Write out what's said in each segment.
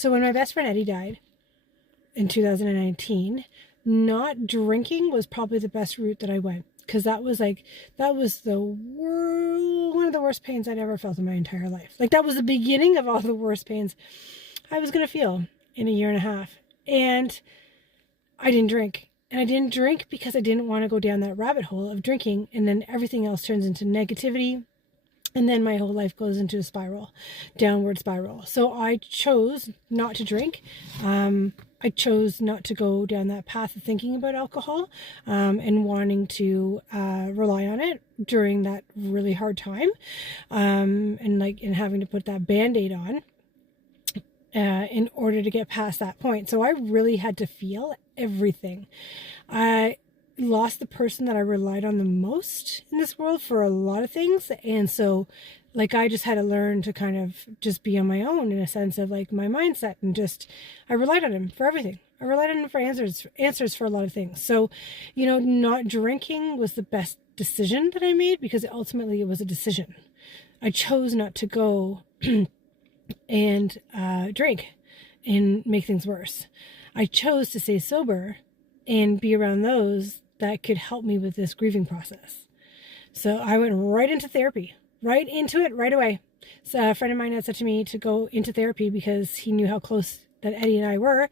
So when my best friend Eddie died in 2019, not drinking was probably the best route that I went, because that was the one of the worst pains I'd ever felt in my entire life. Like, that was the beginning of all the worst pains I was going to feel in a year and a half. And I didn't drink. And I didn't drink because I didn't want to go down that rabbit hole of drinking, and then everything else turns into negativity. And then my whole life goes into a spiral, downward spiral. So I chose not to drink. I chose not to go down that path of thinking about alcohol, and wanting to rely on it during that really hard time, and having to put that Band-Aid on in order to get past that point. So I really had to feel everything. I lost the person that I relied on the most in this world for a lot of things. And so, like, I just had to learn to kind of just be on my own, in a sense of like my mindset, and just, I relied on him for everything. I relied on him for answers for a lot of things. So, not drinking was the best decision that I made, because ultimately it was a decision. I chose not to go and drink and make things worse. I chose to stay sober and be around those that could help me with this grieving process. So I went right into therapy, right into it right away. So a friend of mine had said to me to go into therapy because he knew how close that Eddie and I were,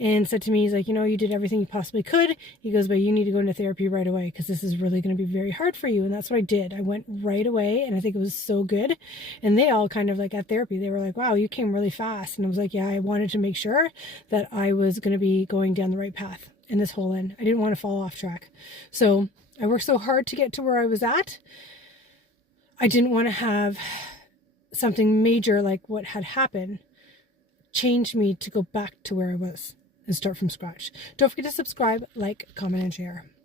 and said to me, he's like, you did everything you possibly could. He goes, but you need to go into therapy right away, because this is really going to be very hard for you. And that's what I did. I went right away, and I think it was so good. And they all kind of, like, at therapy, they were like, wow, you came really fast. And I was like, yeah, I wanted to make sure that I was going to be going down the right path in this whole end. I didn't want to fall off track. So I worked so hard to get to where I was at. I didn't want to have something major like what had happened change me to go back to where I was and start from scratch. Don't forget to subscribe, like, comment, and share.